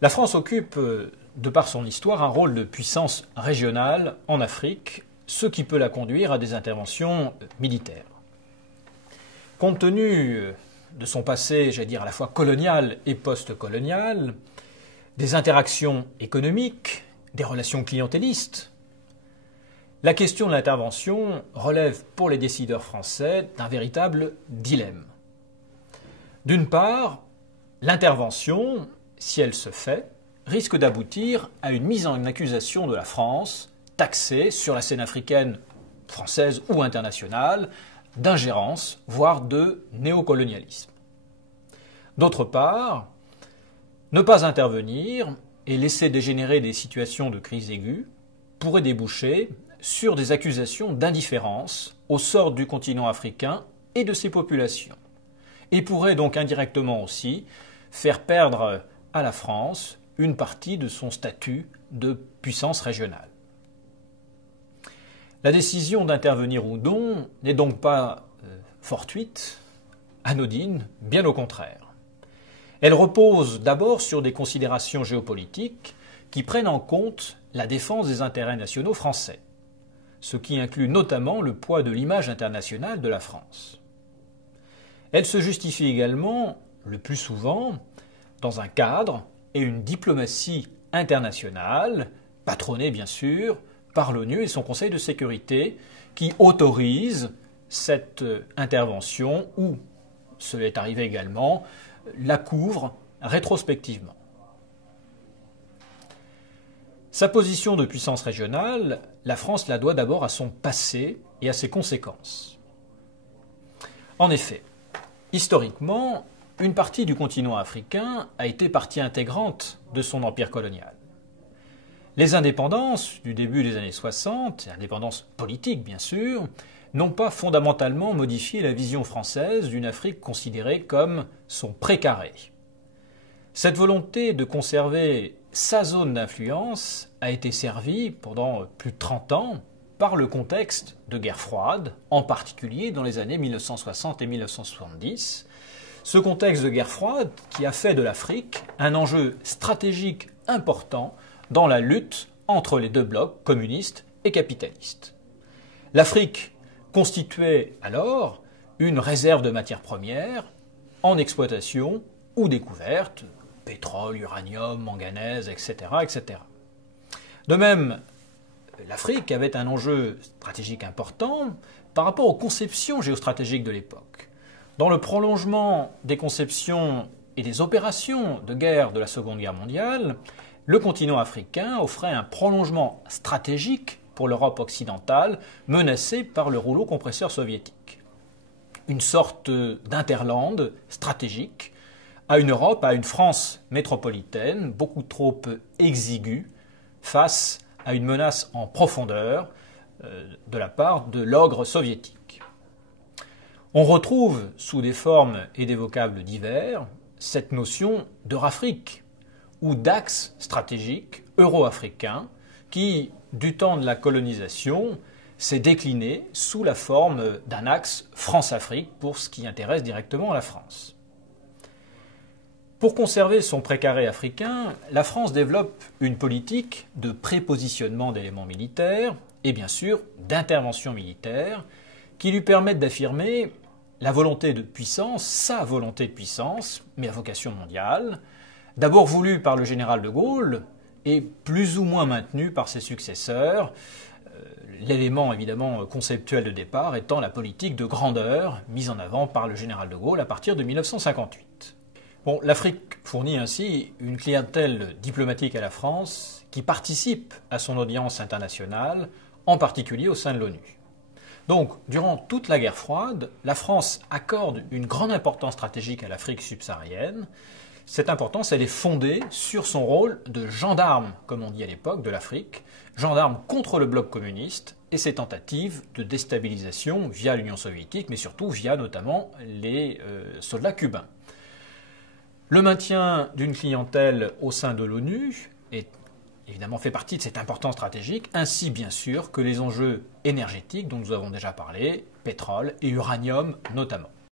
La France occupe, de par son histoire, un rôle de puissance régionale en Afrique, ce qui peut la conduire à des interventions militaires. Compte tenu de son passé, j'allais dire, à la fois colonial et post-colonial, des interactions économiques, des relations clientélistes, la question de l'intervention relève pour les décideurs français d'un véritable dilemme. D'une part, l'intervention, si elle se fait, risque d'aboutir à une mise en accusation de la France, taxée sur la scène africaine, française ou internationale, d'ingérence, voire de néocolonialisme. D'autre part, ne pas intervenir et laisser dégénérer des situations de crise aiguë pourrait déboucher sur des accusations d'indifférence au sort du continent africain et de ses populations, et pourrait donc indirectement aussi faire perdre à la France une partie de son statut de puissance régionale. La décision d'intervenir ou non n'est donc pas fortuite, anodine, bien au contraire. Elle repose d'abord sur des considérations géopolitiques qui prennent en compte la défense des intérêts nationaux français, ce qui inclut notamment le poids de l'image internationale de la France. Elle se justifie également, le plus souvent, dans un cadre et une diplomatie internationale, patronnée bien sûr par l'ONU et son Conseil de sécurité, qui autorise cette intervention ou, cela est arrivé également, la couvre rétrospectivement. Sa position de puissance régionale, la France la doit d'abord à son passé et à ses conséquences. En effet, historiquement, une partie du continent africain a été partie intégrante de son empire colonial. Les indépendances du début des années 60, indépendances politiques bien sûr, n'ont pas fondamentalement modifié la vision française d'une Afrique considérée comme son précaré. Cette volonté de conserver sa zone d'influence a été servie pendant plus de 30 ans par le contexte de guerre froide, en particulier dans les années 1960 et 1970. Ce contexte de guerre froide qui a fait de l'Afrique un enjeu stratégique important dans la lutte entre les deux blocs communistes et capitalistes. L'Afrique constituait alors une réserve de matières premières en exploitation ou découverte, pétrole, uranium, manganèse, etc., etc. De même, l'Afrique avait un enjeu stratégique important par rapport aux conceptions géostratégiques de l'époque. Dans le prolongement des conceptions et des opérations de guerre de la Seconde Guerre mondiale, le continent africain offrait un prolongement stratégique pour l'Europe occidentale menacée par le rouleau compresseur soviétique. Une sorte d'interland stratégique à une Europe, à une France métropolitaine beaucoup trop exiguë face à une menace en profondeur de la part de l'ogre soviétique. On retrouve, sous des formes et des vocables divers, cette notion d'Eurafrique ou d'axe stratégique euro-africain qui, du temps de la colonisation, s'est décliné sous la forme d'un axe France-Afrique pour ce qui intéresse directement la France. Pour conserver son précaré africain, la France développe une politique de prépositionnement d'éléments militaires et bien sûr d'intervention militaire qui lui permettent d'affirmer la volonté de puissance, sa volonté de puissance, mais à vocation mondiale, d'abord voulue par le général de Gaulle et plus ou moins maintenue par ses successeurs, l'élément évidemment conceptuel de départ étant la politique de grandeur mise en avant par le général de Gaulle à partir de 1958. Bon, l'Afrique fournit ainsi une clientèle diplomatique à la France qui participe à son audience internationale, en particulier au sein de l'ONU. Donc, durant toute la guerre froide, la France accorde une grande importance stratégique à l'Afrique subsaharienne. Cette importance, elle est fondée sur son rôle de gendarme, comme on dit à l'époque, de l'Afrique, gendarme contre le bloc communiste et ses tentatives de déstabilisation via l'Union soviétique, mais surtout via notamment les soldats cubains. Le maintien d'une clientèle au sein de l'ONU est évidemment fait partie de cette importance stratégique, ainsi bien sûr que les enjeux énergétiques dont nous avons déjà parlé, pétrole et uranium notamment.